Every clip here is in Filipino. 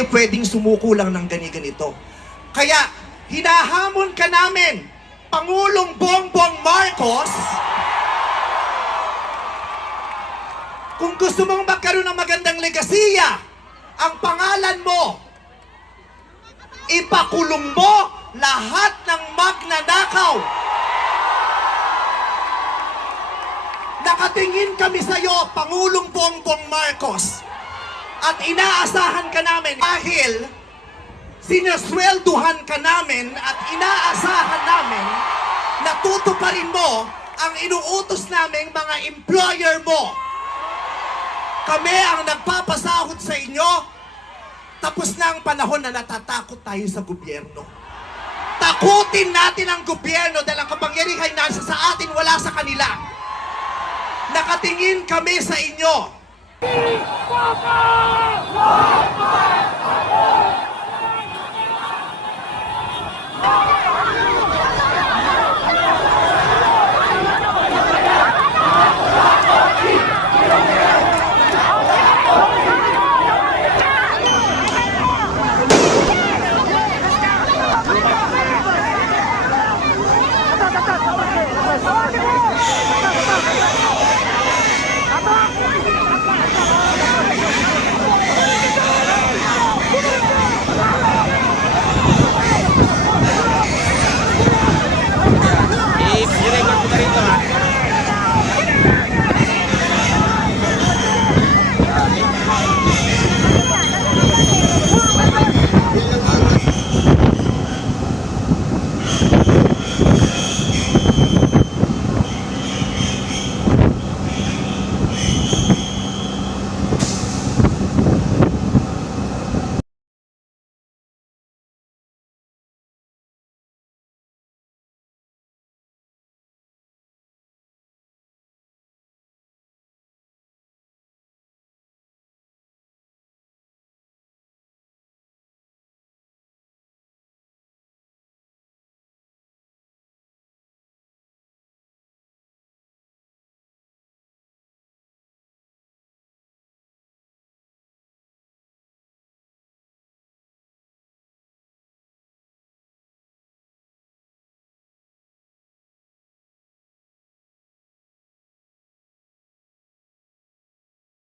hindi pwedeng sumuko lang ng gani-ganito. Kaya, hinahamon ka namin, Pangulong Bongbong Marcos, kung gusto mong magkaroon ng magandang legasiya, ang pangalan mo, ipakulong mo lahat ng magnanakaw. Nakatingin kami sa iyo, Pangulong Bongbong Marcos. At inaasahan ka namin dahil sinaswelduhan ka namin at inaasahan namin na tutuparin mo ang inuutos naming mga employer mo. Kami ang nagpapasahod sa inyo. Tapos na ang panahon na natatakot tayo sa gobyerno. Takutin natin ang gobyerno dahil ang kapangyarihan nasa sa atin, wala sa kanila. Nakatingin kami sa inyo. Boca! Boca!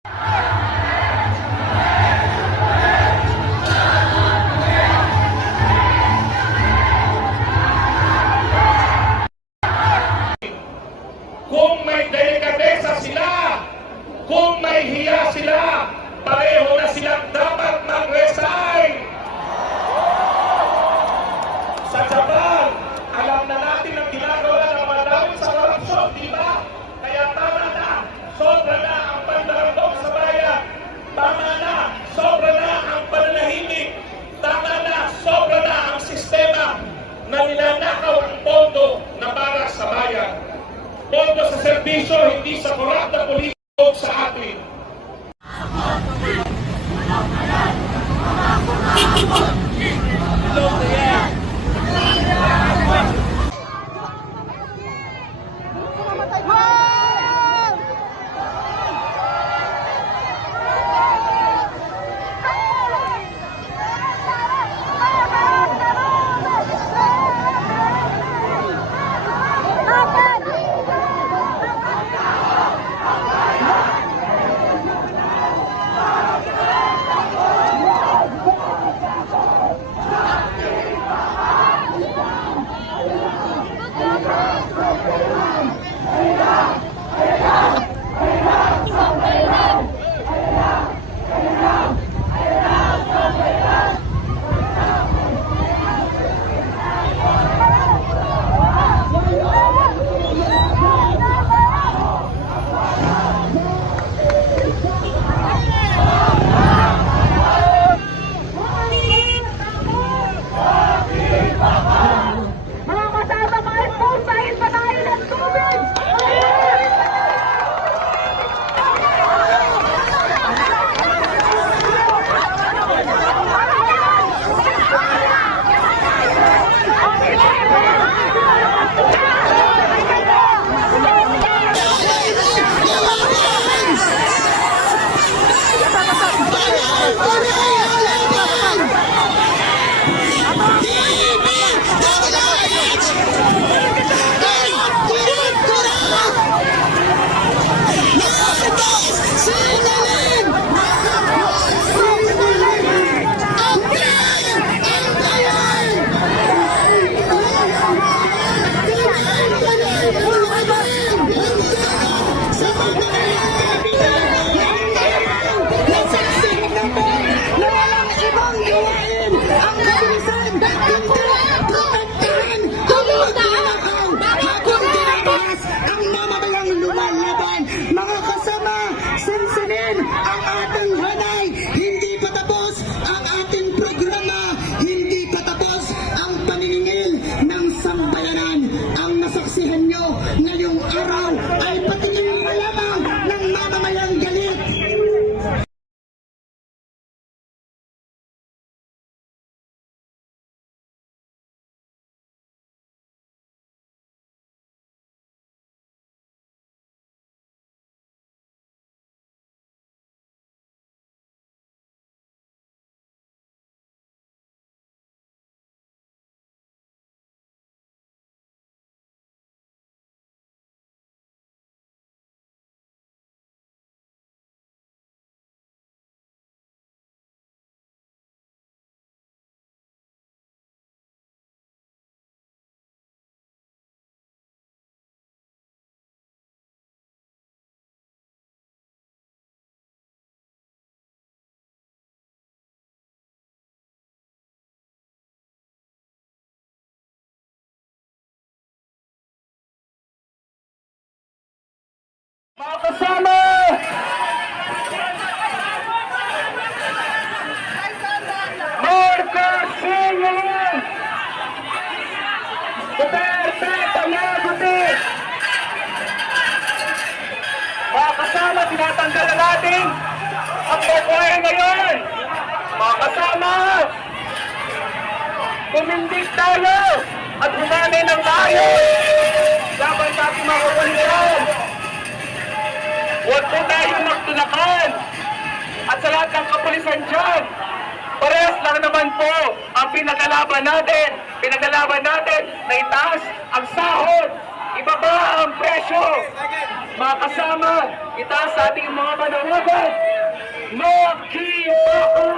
Kung na nilanakaw ang pondo na para sa bayan. Pondo sa serbisyo, hindi sa korap na politiko sa atin. Mga kasama! Marcos Sr. Duterte Panaguti! Mga kasama, tinatanggal na natin ang bubuhay ngayon! Mga kasama! Kumindig tayo at humanay ng tayo! Laban sa ating mga kapulisan! Huwag po tayong magtulakan. At sa lahat ng kapulisan dyan, parehas lang naman po ang pinagalaban natin. Pinagalaban natin na itaas ang sahod, ibaba ang presyo. Mga kasama, itaas sa ating mga manawagan. Makibaka!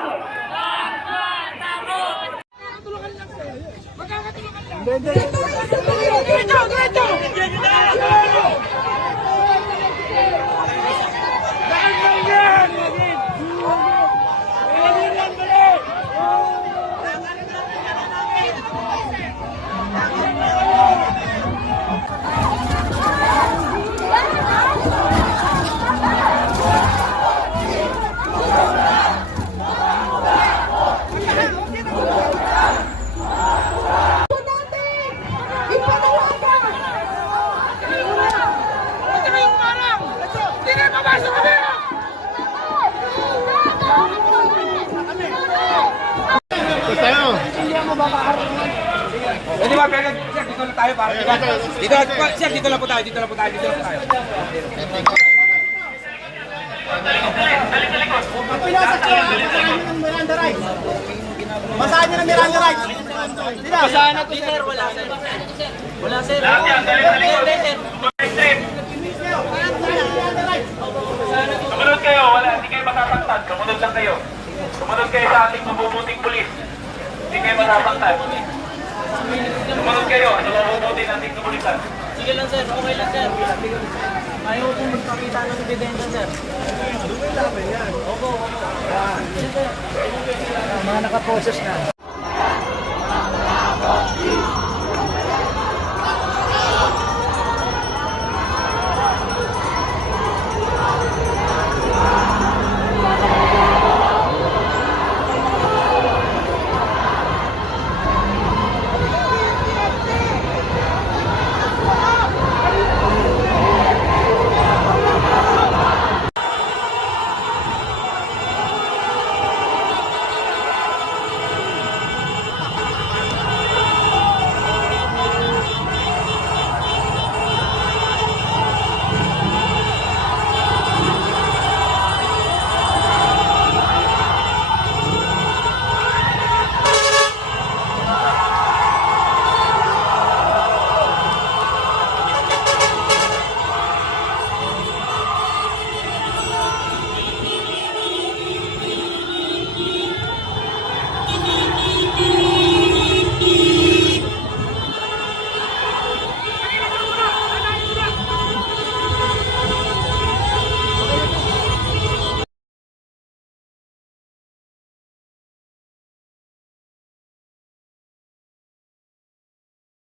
Pwede dito dito. Dito, sir, dito lang po tayo, dito lang po tayo, dito lang po tayo. Basahan niyo ng Miranda rights. Saan na to, sir? Wala, sir. Wala, sir. Lahat yan, dali sa. Sumunod kayo, wala, hindi kayo masasaktan. Sumunod lang kayo. Sumunod kayo sa ating mabubuting pulis. Hindi kayo masasaktan. Sumunod kayo, sa mabubuting ating kapulisan. Sige lang sir, okay lang sir. Ayaw po magpakita ng ebidensya sir. Opo, opo. Mga nakaprocess na.